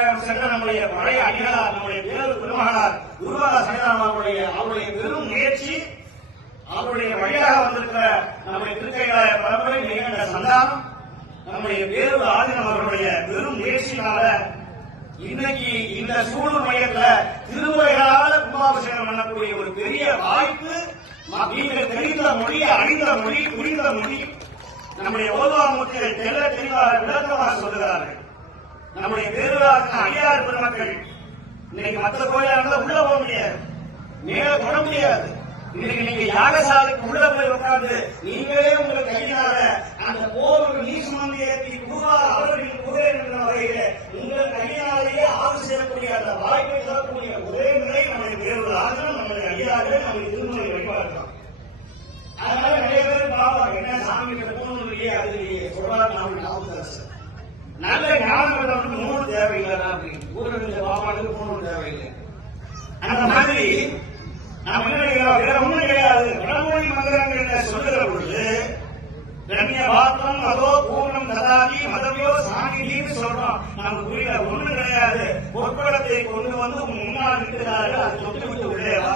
நாயகம் சென்ற நம்முடைய பழைய அடிகளார் நம்முடைய வேறு பெருமகனார் குருவாக சங்கராம் அவருடைய அவருடைய பெரும் முயற்சி அவருடைய வழியாக வந்திருக்கிற நம்முடைய திருக்கைலாய பரம்பரை நிகழ்ந்த சந்தானம் நம்முடைய வேறு ஆதினம் அவர்களுடைய பெரும் முயற்சியினால இன்னைக்கு இந்த சூழல் மையத்துல திருமுறைகளால கும்பாபிஷேகம் பண்ணக்கூடிய ஒரு பெரிய வாய்ப்பு ம- நீங்கள் தெரிந்த மொழி அறிந்த மொழி புரிந்த மொழி. நம்முடைய ஓதுவாமூர்த்திகள் தெல்ல தெளிவாக விளக்கமாக சொல்லுகிறார்கள். நம்முடைய பேருவாக அடியார் பெருமக்கள் இன்னைக்கு மற்ற கோயிலா உள்ள போக முடியாது. மேல தொட முடியாது. இன்னைக்கு நீங்க யாகசாலைக்கு உள்ள போய் உட்கார்ந்து நீங்களே உங்களை கையினால அந்த போருக்கு நீ சுமந்து ஏற்றி குருவா அவர்களின் குதிரை என்ற வகையில உங்கள் கையினாலேயே ஆறு செய்யக்கூடிய அந்த வாய்ப்பை தரக்கூடிய ஒரே நிலை நம்முடைய பேருவாக நம்முடைய ஐயாறு நம்முடைய திருமணம் வைப்பார்கள் அதனால நிறைய பேர் பாவம். என்ன சாமி கிட்ட போகணும் இல்லையே அது சொல்றாரு நாம ஞாபகம் நல்ல ஞானம் உள்ளவனுக்கு மூணு தேவையில்லை அப்படின்னு இருந்த பாப்பானுக்கு மூணு தேவையில்லை. அந்த மாதிரி நாம என்ன நினைக்கிறோம் வேற ஒண்ணும் கிடையாது. வடமொழி மந்திரங்கள் சொல்லுகிற பொழுது ரம்ய பாத்திரம் அதோ பூர்ணம் ததாதி மதவியோ சாமின்னு சொல்றோம். நமக்கு புரியல ஒண்ணும் கிடையாது. பொற்குடத்தை கொண்டு வந்து முன்னால் நிற்கிறார்கள் அது தொட்டு விட்டு உள்ளே வா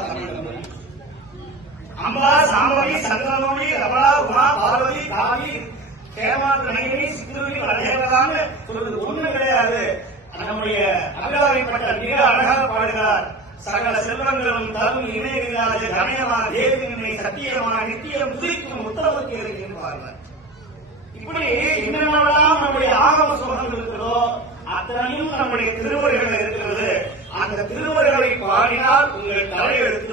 அம்பா சாம்பவி சந்திரமௌழி ரமணா உமா பார்வதி காவி கேமா சித்துருவி அழகதான்னு சொல்றது ஒண்ணு கிடையாது. அபிராமிப்பட்ட மிக அழகாக பாடுகிறார். சகல செல்வங்களும் தரும் இணையறியாது கணயமா தேவினை சத்தியமான நித்தியம் துதிக்கும் உத்தரவுக்கு இருக்கின்றார்கள் இப்படி என்னென்னலாம் நம்முடைய ஆகம சுகங்கள் இருக்கிறதோ அத்தனையும் நம்முடைய திருமுறைகள் இருக்கிறது. அந்த திருமுறைகளை பாடினால் உங்கள் தலையெழுத்து